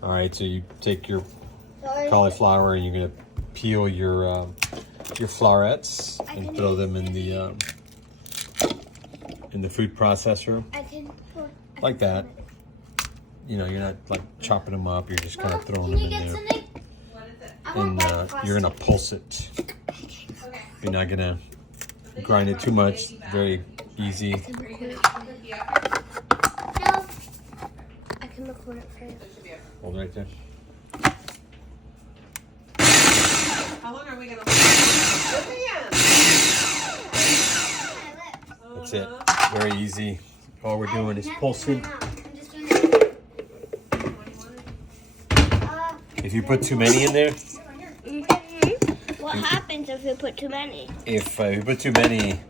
All right, so you take your cauliflower and you're gonna peel your florets and throw them in the food processor, like that. You know, you're not like chopping them up. You're just kind of throwing them in there, and you're gonna pulse it. You're not gonna grind it too much. Very easy. No, I can record it for you. Hold it right there. How long are we gonna That's it. Very easy. All we're doing is pulsing. If you put too many in there, What happens if you put too many? if you put too many,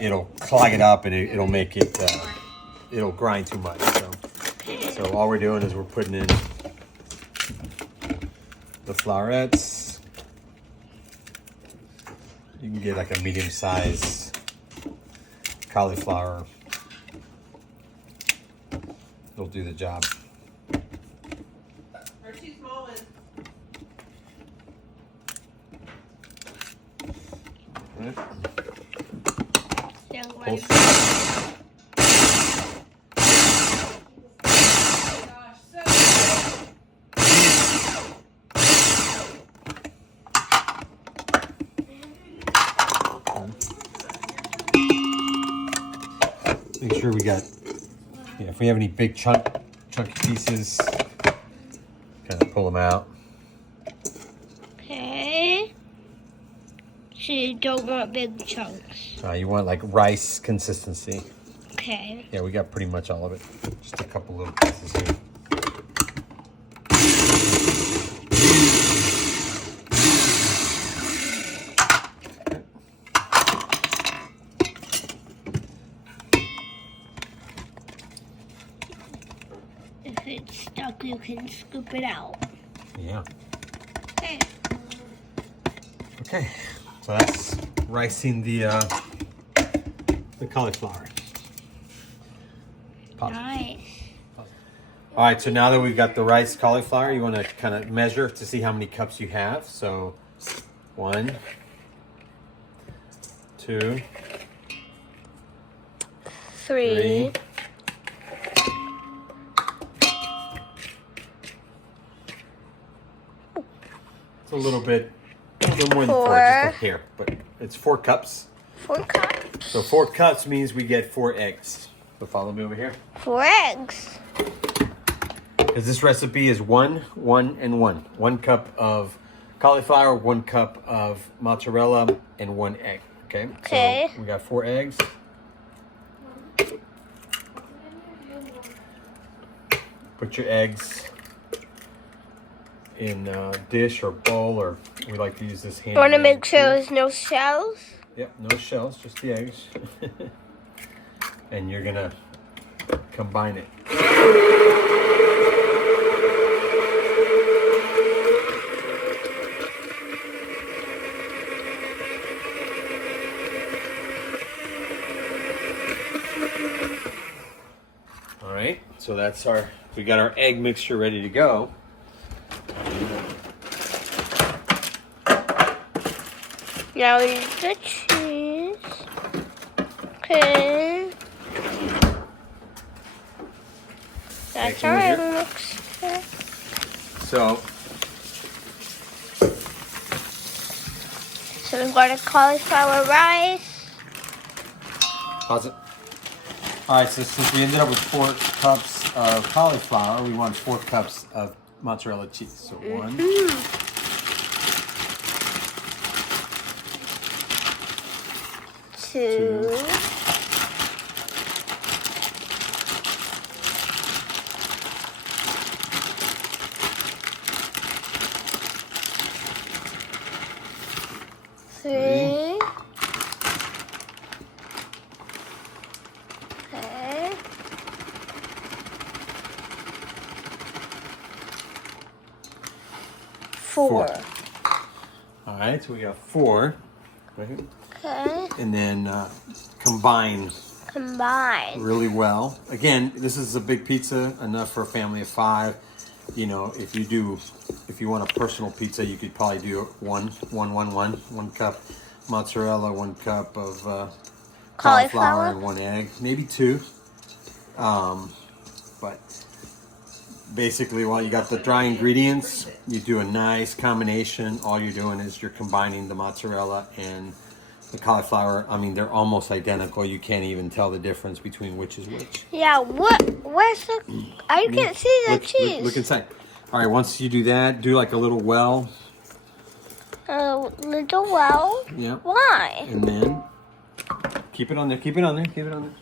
it'll clog it up and it'll make it, it'll grind too much. So all we're doing is we're putting in the florets. You can get like a medium size cauliflower. It'll do the job. Or two small ones? Right. Don't Gosh, so Make sure we got, yeah, if we have any big chunky pieces, kind of pull them out. Okay. So you don't want big chunks. You want like rice consistency. Okay. Yeah, we got pretty much all of it. Just a couple little pieces here. If it's stuck, you can scoop it out. Yeah. Okay. Okay, so that's ricing the cauliflower. Pause. Nice. All right, so now that we've got the rice cauliflower, you want to kind of measure to see how many cups you have. So 1, 2, 3. It's a little more than 4, 4. just a hair, but it's 4 cups. 4 cups. So 4 cups means we get 4 eggs. So follow me over here. 4 eggs. Because this recipe is 1, 1, and 1. 1 cup of cauliflower, 1 cup of mozzarella, and 1 egg. Okay? Okay. So we got 4 eggs. Put your eggs in a dish or bowl, or we like to use this hand. Want to make sure there's no shells? Yep, no shells, just the eggs. And you're gonna combine it. All right, so that's we got our egg mixture ready to go. Now we need the cheese. Okay. That's our egg mixture. So we've got a cauliflower rice. pause it. All right, so since we ended up with 4 cups of cauliflower, we want 4 cups of mozzarella cheese. So 1, 2. 3. Okay. 4. All right, so we got 4. Right here. Okay. And then combine Combine. really well. Again, this is a big pizza, enough for a family of 5. you know, if you want a personal pizza, you could probably do 1 cup mozzarella, 1 cup of cauliflower, and 1 egg, maybe 2. But basically, while you got the dry ingredients, you do a nice combination. All you're doing is you're combining the mozzarella and the cauliflower. I mean, they're almost identical. You can't even tell the difference between which is which. Yeah, where's the... I can't see the cheese. Look inside. All right, once you do that, do like a little well. A little well? Yeah. Why? And then keep it on there, keep it on there, keep it on there.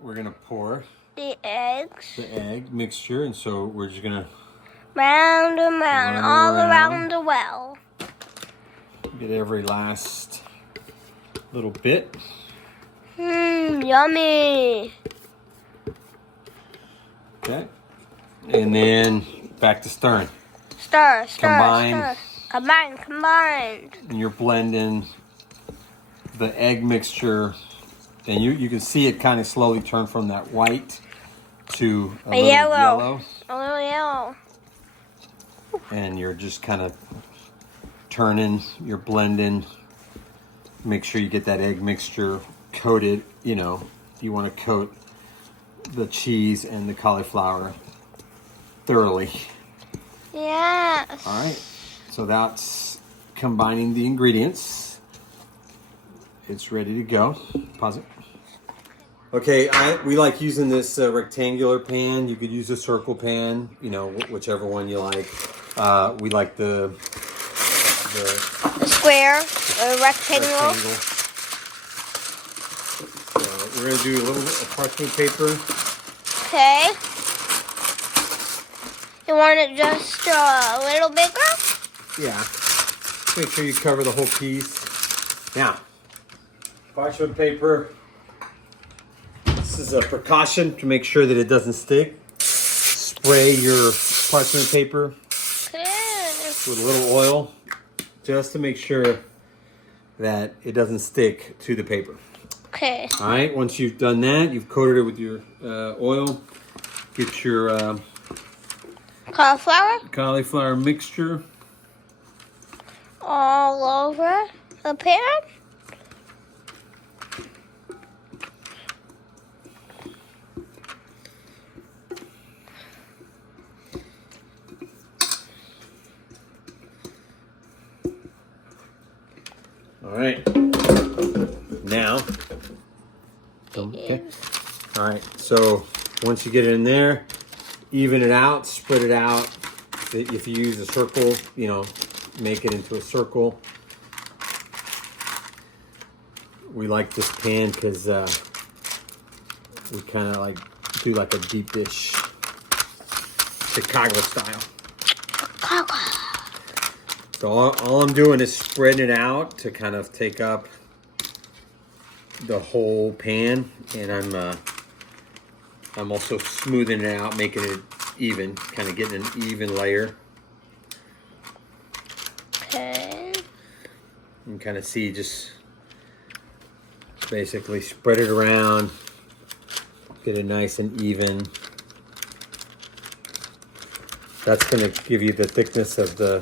We're gonna pour the eggs. The egg mixture, and so we're just gonna round and round, all around the well. Get every last little bit. Yummy. Okay, and then back to stirring. Stir. Combine. And you're blending the egg mixture. And you can see it kind of slowly turn from that white to a little yellow. A little yellow. And you're just kind of turning, you're blending. Make sure you get that egg mixture coated. You know, you want to coat the cheese and the cauliflower thoroughly. Yes. All right. So that's combining the ingredients. It's ready to go. Pause it. Okay, we like using this rectangular pan. You could use a circle pan, you know, whichever one you like. We like the square, or rectangle. We're gonna do a little bit of parchment paper. Okay. You want it just a little bigger? Yeah. Make sure you cover the whole piece. Now, parchment paper. This is a precaution to make sure that it doesn't stick. Spray your parchment paper with a little oil just to make sure that it doesn't stick to the paper. Okay. All right, once you've done that, you've coated it with your oil. Get your cauliflower mixture all over the pan. All right. Now, okay. All right. So once you get it in there, even it out, spread it out. If you use a circle, you know, make it into a circle. We like this pan because we kind of like do like a deep dish, Chicago style. So all I'm doing is spreading it out to kind of take up the whole pan, and I'm also smoothing it out, making it even, kind of getting an even layer. Okay. You can kind of see, just basically spread it around, get it nice and even. That's going to give you the thickness of the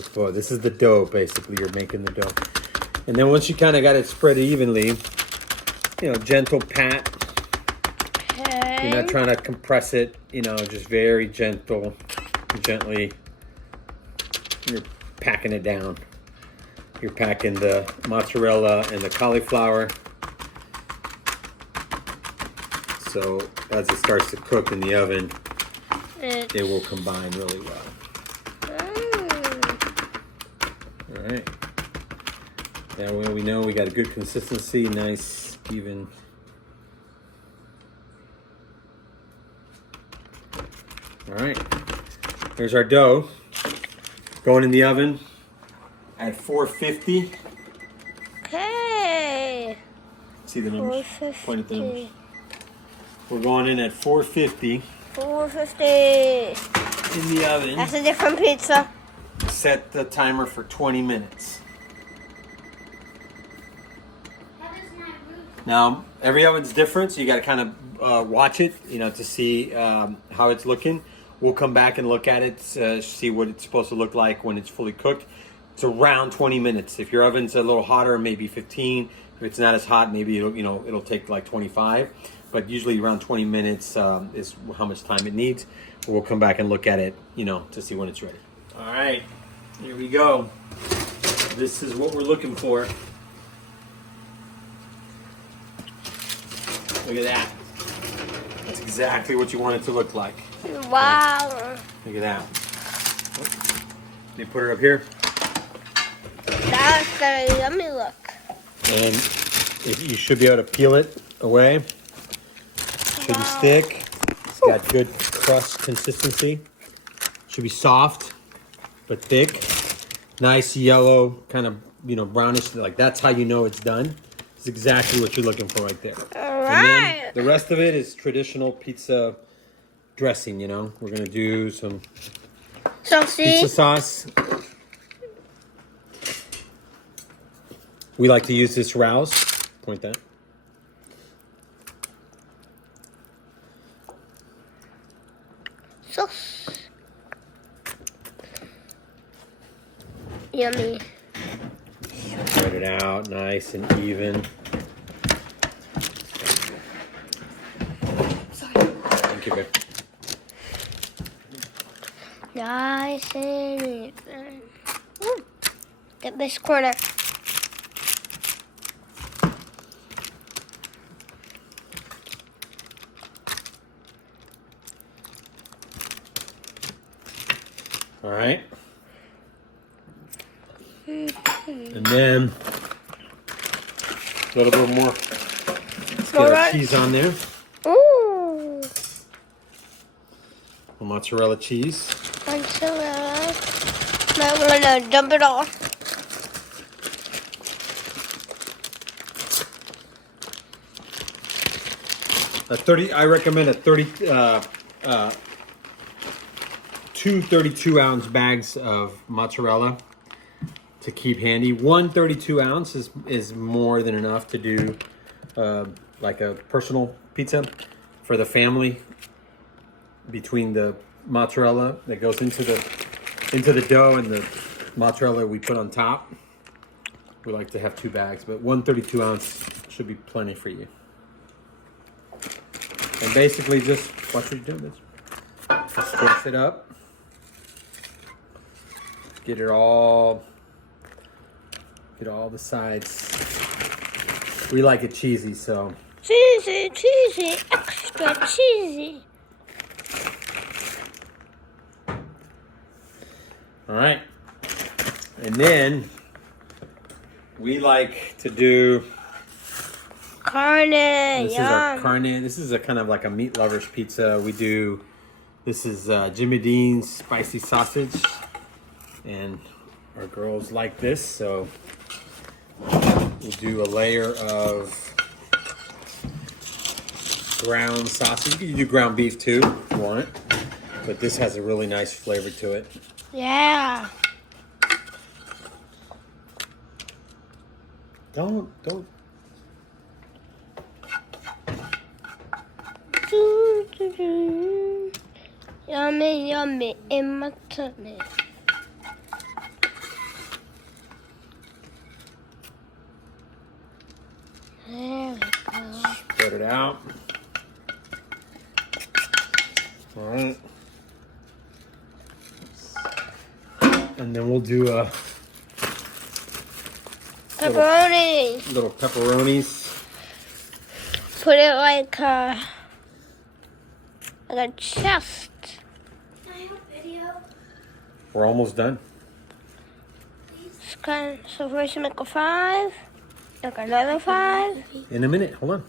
flour. This is the dough, basically. You're making the dough. And then once you kind of got it spread evenly, you know, gentle pat. Okay. You're not trying to compress it, you know, just very gently. You're packing it down. You're packing the mozzarella and the cauliflower. So as it starts to cook in the oven, it will combine really well. All right. That way we know we got a good consistency, nice, even. All right. There's our dough. Going in the oven at 450. Okay. See the numbers? 450. Point at the numbers. We're going in at 450. 450. In the oven. That's a different pizza. set the timer for 20 minutes. Now, every oven's different, so you got to kind of watch it, to see how it's looking. We'll come back and look at it, see what it's supposed to look like when it's fully cooked. It's around 20 minutes. If your oven's a little hotter, maybe 15. If it's not as hot, maybe it'll take like 25. But usually around 20 minutes is how much time it needs. We'll come back and look at it, to see when it's ready. All right, here we go. This is what we're looking for. Look at that. That's exactly what you want it to look like. Wow. Right. Look at that. Let me put her up here. That's got a yummy look. And you should be able to peel it away. Shouldn't stick. It's got good crust consistency. Should be soft, but thick. Nice yellow, kind of brownish. Like that's how you know it's done. It's exactly what you're looking for right there. All right. And then the rest of it is traditional pizza dressing. We're gonna do some pizza sauce. We like to use this Rouse. Point that. Sauce. Yummy. Spread it out nice and even. Sorry. Thank you, babe. Nice and even. Get this corner. All right. And then a little bit more. Let's get our cheese on there. Ooh. Mozzarella cheese. Mozzarella. Might want to dump it off. I recommend two 32-ounce bags of mozzarella to keep handy. One 32-ounce is more than enough to do like a personal pizza for the family. Between the mozzarella that goes into the dough and the mozzarella we put on top, we like to have 2 bags, but one 32-ounce should be plenty for you. And basically just watch what you're doing. Just squash it up. Get all the sides. We like it cheesy, so. Cheesy, extra cheesy. All right. And then we like to do Carne, this yum. is our carne. This is a kind of like a meat lover's pizza. This is Jimmy Dean's spicy sausage. And our girls like this, so we'll do a layer of ground sausage. You can do ground beef too if you want it, but this has a really nice flavor to it. Yeah. Don't. Yummy in my tummy. There we go. Spread it out. All right. And then we'll do a Pepperoni. little pepperonis. Put it like a chest. Can I have a video? We're almost done. So first you make a 5, like another 5. In a minute. Hold on.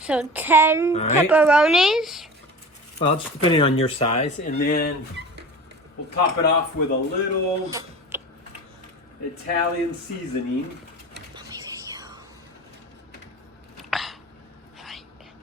So 10 All right. pepperonis. Well, just depending on your size. And then we'll top it off with a little Italian seasoning.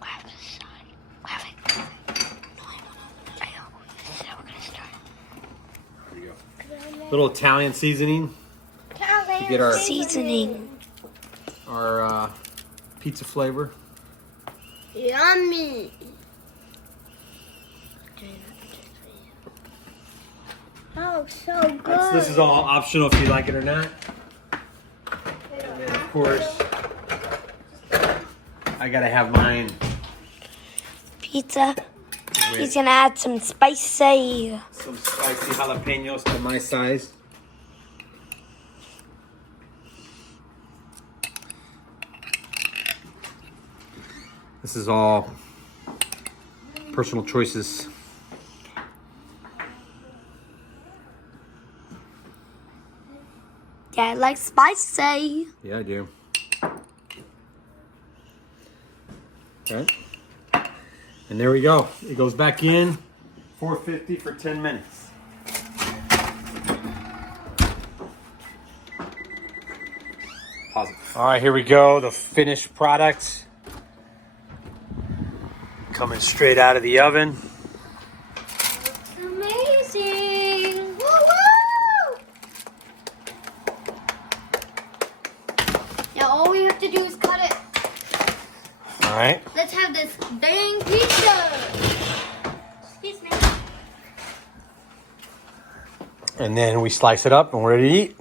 Grab this side. Grab it. No, I know. This is how we're gonna start. There you go. Little Italian seasoning to get our Seasoning. pizza flavor. Yummy. Oh, so good. This is all optional if you like it or not. And then of course, I gotta have mine. Pizza. He's gonna add some spicy. Some spicy jalapenos to my size. This is all personal choices. Yeah, I like spicy. Yeah, I do. Okay. And there we go. It goes back in 450 for 10 minutes. Pause it. All right, here we go. The finished product. Coming straight out of the oven. Amazing. Woo-woo! Now all we have to do is cut it. All right. Let's have this dang pizza. Excuse me. And then we slice it up and we're ready to eat.